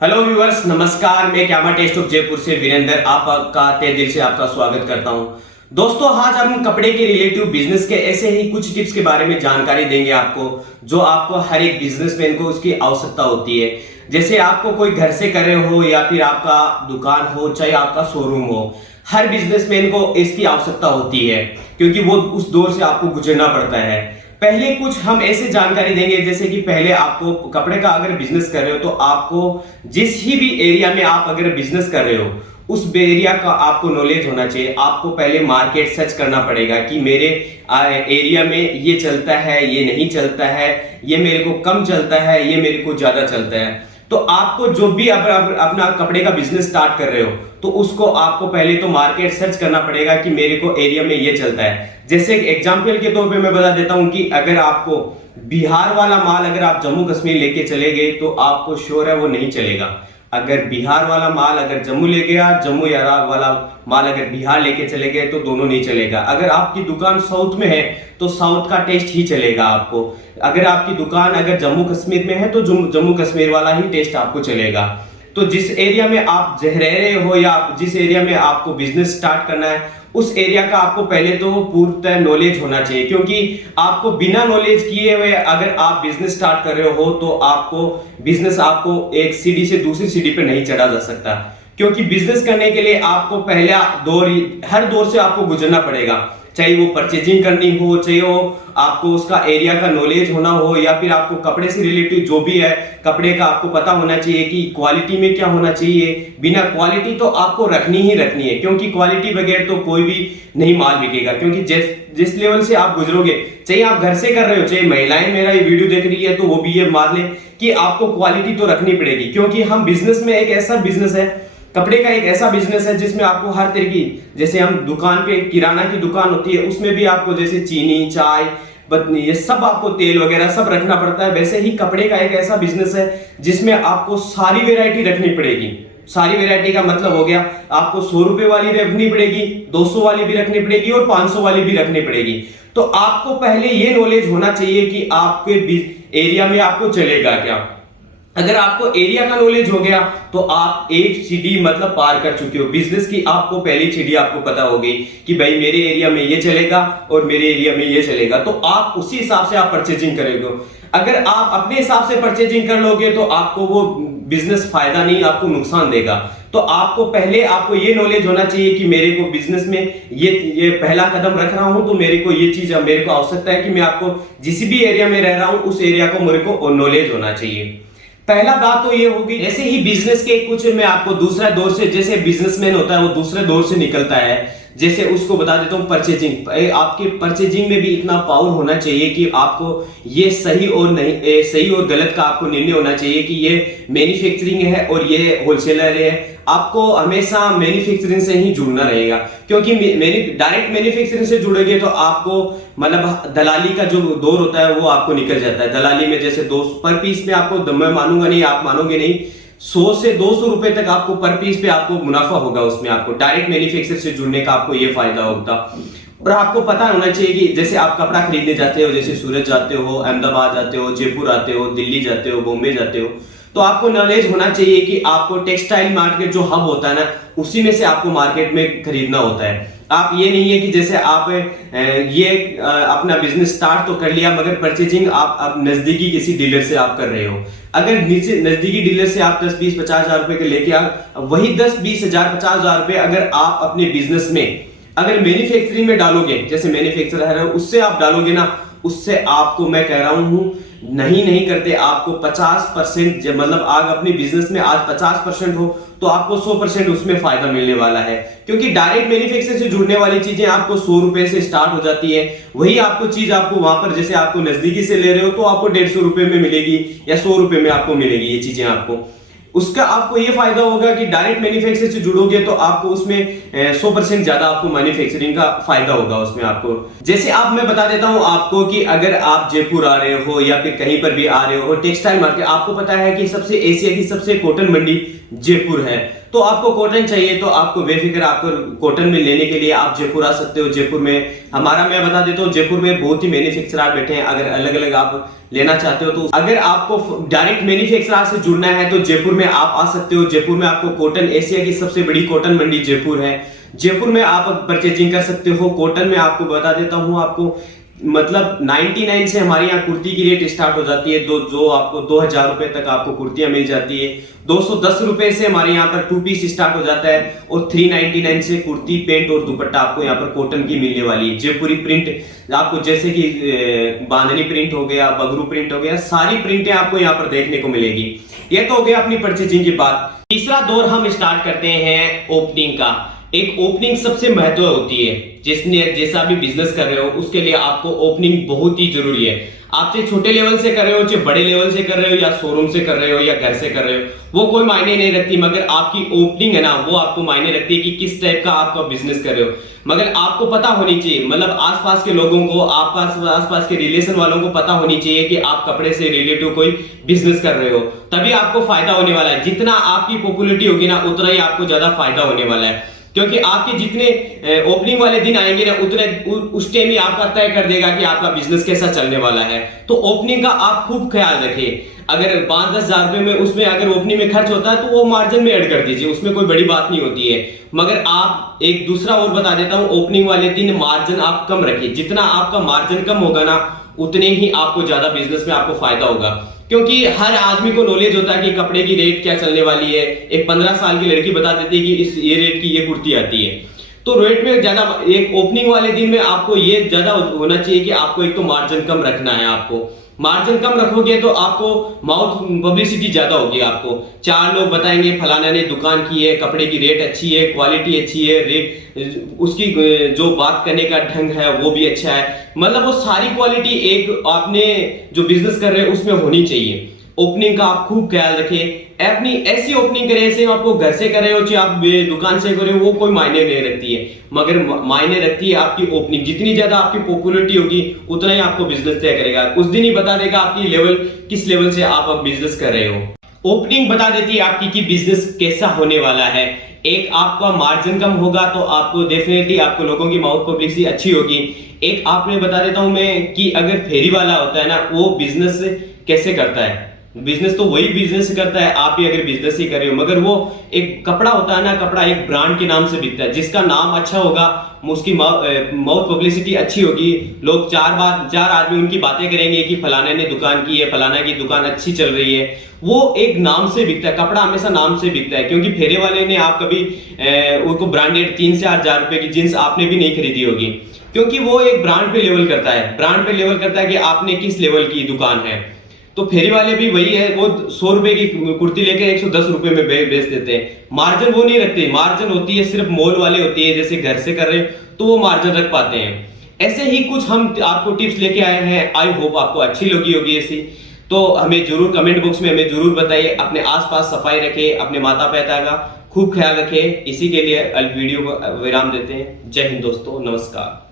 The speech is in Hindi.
हेलो व्यूअर्स, नमस्कार। मैं क्यामा टेस्ट ऑफ जयपुर से वीरेंद्र आपका तहे दिल से आपका स्वागत करता हूं। दोस्तों, आज हम कपड़े के रिलेटिव बिजनेस के ऐसे ही कुछ टिप्स के बारे में जानकारी देंगे आपको, जो आपको हर एक बिजनेसमैन को उसकी आवश्यकता होती है। जैसे आपको कोई घर से कर रहे हो या फिर आपका दुकान हो, चाहे आपका शोरूम हो, हर बिजनेसमैन को इसकी आवश्यकता होती है, क्योंकि वो उस दौर से आपको गुजरना पड़ता है। पहले कुछ हम ऐसे जानकारी देंगे, जैसे कि पहले आपको कपड़े का अगर बिजनेस कर रहे हो तो आपको जिस ही भी एरिया में आप अगर बिजनेस कर रहे हो उस एरिया का आपको नॉलेज होना चाहिए। आपको पहले मार्केट सर्च करना पड़ेगा कि मेरे एरिया में ये चलता है, ये नहीं चलता है, ये मेरे को कम चलता है, ये मेरे को ज्यादा चलता है। तो आपको जो भी अपना कपड़े का बिजनेस स्टार्ट कर रहे हो तो उसको आपको पहले तो मार्केट सर्च करना पड़ेगा कि मेरे को एरिया में ये चलता है। जैसे एग्जांपल के तौर पे मैं बता देता हूं कि अगर आपको बिहार वाला माल अगर आप जम्मू कश्मीर लेके चले गए तो आपको श्योर है वो नहीं चलेगा। अगर बिहार वाला माल अगर जम्मू ले गया, जम्मू वाला माल अगर बिहार लेके चले गए तो दोनों नहीं चलेगा। अगर आपकी दुकान साउथ में है तो साउथ का टेस्ट ही चलेगा आपको। अगर आपकी दुकान अगर जम्मू कश्मीर में है तो जम्मू कश्मीर वाला ही टेस्ट आपको चलेगा। तो जिस एरिया में आप रह रहे हो या जिस एरिया में आपको बिजनेस स्टार्ट करना है उस एरिया का आपको पहले तो पूर्णतः नॉलेज होना चाहिए, क्योंकि आपको बिना नॉलेज किए हुए अगर आप बिजनेस स्टार्ट कर रहे हो तो आपको बिजनेस आपको एक सीढ़ी से दूसरी सीढ़ी पे नहीं चढ़ा जा सकता। क्योंकि बिजनेस करने के लिए आपको पहला दौर, हर दौर से आपको गुजरना पड़ेगा, चाहे वो परचेजिंग करनी हो, चाहे वो आपको उसका एरिया का नॉलेज होना हो, या फिर आपको कपड़े से रिलेटेड जो भी है कपड़े का आपको पता होना चाहिए कि क्वालिटी में क्या होना चाहिए। बिना क्वालिटी तो आपको रखनी ही रखनी है, क्योंकि क्वालिटी बगैर तो कोई भी नहीं माल बिकेगा। क्योंकि जिस लेवल से आप गुजरोगे, चाहे आप घर से कर रहे हो, चाहे महिलाएं मेरा ये वीडियो देख रही है तो वो भी ये मान ले कि आपको क्वालिटी तो रखनी पड़ेगी। क्योंकि हम बिजनेस में एक ऐसा बिजनेस है, कपड़े का एक ऐसा बिजनेस है जिसमें आपको हर तरह की, जैसे हम दुकान पे किराना की दुकान होती है उसमें भी आपको जैसे चीनी, चाय, ये सब आपको तेल वगैरह सब रखना पड़ता है। वैसे ही कपड़े का एक ऐसा बिजनेस है जिसमें आपको सारी वेरायटी रखनी पड़ेगी। सारी वेरायटी का मतलब हो गया आपको 100 रुपए वाली रखनी पड़ेगी, 200 वाली भी रखनी पड़ेगी और 500 वाली भी रखनी पड़ेगी। तो आपको पहले ये नॉलेज होना चाहिए कि आपके एरिया में आपको चलेगा क्या। अगर आपको एरिया का नॉलेज हो गया तो आप एक सीढ़ी मतलब पार कर चुके हो बिजनेस की। आपको पहली सीढ़ी आपको पता होगी कि भाई मेरे एरिया में ये चलेगा और मेरे एरिया में ये चलेगा, तो आप उसी हिसाब से आप परचेजिंग करेंगे। अगर आप अपने हिसाब से परचेजिंग कर लोगे तो आपको वो बिजनेस फायदा नहीं, आपको नुकसान देगा। तो आपको पहले आपको ये नॉलेज होना चाहिए कि मेरे को बिजनेस में ये पहला कदम रख रहा हूं तो मेरे को ये चीज मेरे को आवश्यकता है कि मैं आपको जिस भी एरिया में रह रहा हूं उस एरिया को मेरे को नॉलेज होना चाहिए। पहला बात तो ये होगी। ऐसे ही बिजनेस के कुछ मैं आपको दूसरा दौर से, जैसे बिजनेसमैन होता है वो दूसरे दौर से निकलता है, जैसे उसको बता देता हूं परचेजिंग। आपके परचेजिंग में भी इतना पावर होना चाहिए कि आपको ये सही और नहीं, सही और गलत का आपको निर्णय होना चाहिए कि ये मैन्युफैक्चरिंग है और ये होलसेलर है। आपको हमेशा मैन्युफैक्चरिंग से ही जुड़ना रहेगा, क्योंकि डायरेक्ट मैन्युफैक्चरिंग से जुड़ेंगे तो आपको मतलब दलाली का जो दौर होता है वो आपको निकल जाता है। दलाली में जैसे 2 पर पीस में आपको, मैं मानूंगा नहीं, आप मानोगे नहीं, 100 से 200 रुपए तक आपको पर पीस पे आपको मुनाफा होगा। उसमें आपको डायरेक्ट मैन्युफैक्चर से जुड़ने का आपको ये फायदा होगा। और आपको पता होना चाहिए कि जैसे आप कपड़ा खरीदने जाते हो, जैसे सूरत जाते हो, अहमदाबाद जाते हो, जयपुर आते हो, दिल्ली जाते हो, बॉम्बे जाते हो, तो आपको नॉलेज होना चाहिए कि आपको टेक्सटाइल मार्केट जो हब होता है ना उसी में से आपको मार्केट में खरीदना होता है। आप ये नहीं है कि जैसे आप ये अपना बिजनेस स्टार्ट तो कर लिया मगर परचेजिंग आप नजदीकी किसी डीलर से आप कर रहे हो। अगर नजदीकी डीलर से आप 10, 20, 50 हजार रुपए के लेके वही 10, 20 हजार, 50 हजार रुपए अगर आप अपने बिजनेस में अगर मैन्युफैक्चरिंग में डालोगे, जैसे मैन्युफैक्चरर है उससे आप डालोगे ना, उससे आपको मैं कह रहा हूं नहीं करते आपको 50%, मतलब आज अपने बिजनेस में आज 50% हो तो आपको 100% उसमें फायदा मिलने वाला है। क्योंकि डायरेक्ट मैन्युफैक्चर से जुड़ने वाली चीजें आपको 100 रुपए से स्टार्ट हो जाती है। वही आपको चीज आपको वहां पर जैसे आपको नजदीकी से ले रहे हो तो आपको 150 रुपए में मिलेगी या 100 रुपए में आपको मिलेगी ये चीजें आपको। उसका आपको ये फायदा होगा कि डायरेक्ट मैन्युफैक्चर से जुड़ोगे तो आपको उसमें 100% ज्यादा आपको मैन्युफैक्चरिंग का फायदा होगा उसमें आपको। जैसे आप मैं बता देता हूं आपको कि अगर आप जयपुर आ रहे हो या फिर कहीं पर भी आ रहे हो टेक्सटाइल मार्केट, आपको पता है कि सबसे एशिया की सबसे कॉटन मंडी जयपुर है। तो आपको कॉटन चाहिए तो आपको बेफिक्र आपको कॉटन में लेने के लिए आप जयपुर आ सकते हो। जयपुर में हमारा, मैं बता देता हूँ, जयपुर में बहुत ही मैन्युफैक्चरर बैठे हैं। अगर अलग अलग आप लेना चाहते हो तो अगर आपको डायरेक्ट मैन्युफैक्चरर से जुड़ना है तो जयपुर में आप आ सकते हो। जयपुर में आपको कॉटन, एशिया की सबसे बड़ी कॉटन मंडी जयपुर है। जयपुर में आप परचेजिंग कर सकते हो। कॉटन में आपको बता देता हूँ, आपको मतलब 99 से हमारे यहाँ कुर्ती की रेट स्टार्ट हो जाती है, जो आपको 2000 रुपए तक आपको कुर्तियां मिल जाती है। 210 रुपए से हमारे यहाँ पर 2 पीस स्टार्ट हो जाता है और 399 से कुर्ती, पैंट और दुपट्टा आपको यहाँ पर कॉटन की मिलने वाली है। जयपुरी प्रिंट आपको, जैसे कि बांधनी प्रिंट हो गया, बगरू प्रिंट हो गया, सारी प्रिंटें आपको यहाँ पर देखने को मिलेगी। ये तो हो गया अपनी परचेजिंग की बात। तीसरा दौर हम स्टार्ट करते हैं ओपनिंग का। एक ओपनिंग सबसे महत्व होती है, जिसने जैसा भी बिजनेस कर रहे हो उसके लिए आपको ओपनिंग बहुत ही जरूरी है। आप चाहे छोटे लेवल से कर रहे हो, चाहे बड़े लेवल से कर रहे हो, या शोरूम से कर रहे हो या घर से कर रहे हो, वो कोई मायने नहीं रखती, मगर आपकी ओपनिंग है ना, वो आपको मायने रखती है कि किस टाइप का आपका बिजनेस कर रहे हो। मगर आपको पता होनी चाहिए, मतलब आसपास के लोगों को, आसपास के रिलेशन वालों को पता होनी चाहिए कि आप कपड़े से रिलेटिव कोई बिजनेस कर रहे हो, तभी आपको फायदा होने वाला है। जितना आपकी पॉपुलैरिटी होगी ना, उतना ही आपको ज्यादा फायदा होने वाला है, क्योंकि आपके जितने ओपनिंग वाले दिन आएंगे ना, उतने उस टाइम ही आपका तय कर देगा कि आपका बिजनेस कैसा चलने वाला है। तो ओपनिंग का आप खूब ख्याल रखिए। अगर 5-10 हजार रुपए में उसमें अगर ओपनिंग में खर्च होता है तो वो मार्जिन में ऐड कर दीजिए, उसमें कोई बड़ी बात नहीं होती है। मगर आप एक दूसरा और बता देता हूं, ओपनिंग वाले दिन मार्जिन आप कम रखिए। जितना आपका मार्जिन कम होगा ना, उतने ही आपको ज्यादा बिजनेस में आपको फायदा होगा, क्योंकि हर आदमी को नॉलेज होता है कि कपड़े की रेट क्या चलने वाली है। एक 15 साल की लड़की बता देती है कि इस ये रेट की ये कुर्ती आती है। तो रेट में ज्यादा, एक ओपनिंग वाले दिन में आपको ये ज्यादा होना चाहिए कि आपको एक तो मार्जिन कम रखना है। आपको मार्जिन कम रखोगे तो आपको माउथ पब्लिसिटी ज्यादा होगी। आपको 4 लोग बताएंगे फलाना ने दुकान की है, कपड़े की रेट अच्छी है, क्वालिटी अच्छी है, रेट उसकी जो बात करने का ढंग है वो भी अच्छा है। मतलब वो सारी क्वालिटी एक आपने जो बिजनेस कर रहे हैं उसमें होनी चाहिए। ओपनिंग का आप खूब ख्याल रखें। अपनी ऐसी ओपनिंग करें जैसे आपको घर से कर रहे हो, चाहे आप दुकान से कर रहे हो, वो कोई मायने नहीं रखती है, मगर मायने रखती है आपकी ओपनिंग। जितनी ज्यादा आपकी पॉपुलैरिटी होगी उतना ही आपको बिजनेस तय करेगा। उस दिन ही बता देगा आपकी लेवल, किस लेवल से आप अब बिजनेस कर रहे हो। ओपनिंग बता देती है आपकी कि बिजनेस कैसा होने वाला है। एक आपका मार्जिन कम होगा तो आपको डेफिनेटली आपको लोगों की माउथ पब्लिसिटी अच्छी होगी। एक आपने बता देता हूं मैं कि अगर फेरी वाला होता है ना, वो बिजनेस कैसे करता है, बिजनेस तो वही बिजनेस करता है, आप ही अगर बिजनेस ही कर रहे हो, मगर वो एक कपड़ा होता है ना, कपड़ा एक ब्रांड के नाम से बिकता है। जिसका नाम अच्छा होगा, उसकी माउथ पब्लिसिटी अच्छी होगी, लोग 4 आदमी उनकी बातें करेंगे कि फलाने ने दुकान की है, फलाना की दुकान अच्छी चल रही है। वो एक नाम से बिकता है, कपड़ा हमेशा नाम से बिकता है। क्योंकि फेरे वाले ने आप कभी उनको ब्रांडेड 3 से 4 हजार रुपए की जींस आपने भी नहीं खरीदी होगी, क्योंकि वो एक ब्रांड पे लेवल करता है। ब्रांड पे लेवल करता है कि आपने किस लेवल की दुकान है। तो फेरी वाले भी वही है, वो 100 रुपए की कुर्ती लेके 110 रुपए में बेच देते हैं। मार्जिन वो नहीं रखते, मार्जिन होती है सिर्फ मॉल वाले होती है, जैसे घर से कर रहे हैं तो वो मार्जिन रख पाते हैं। ऐसे ही कुछ हम आपको टिप्स लेके आए हैं, आई होप आपको अच्छी लगी होगी ऐसी। तो हमें जरूर कमेंट बॉक्स में हमें जरूर बताइए। अपने आसपास सफाई रखें, अपने माता पिता का खूब ख्याल रखें। इसी के लिए वीडियो को विराम देते हैं। जय हिंद दोस्तों, नमस्कार।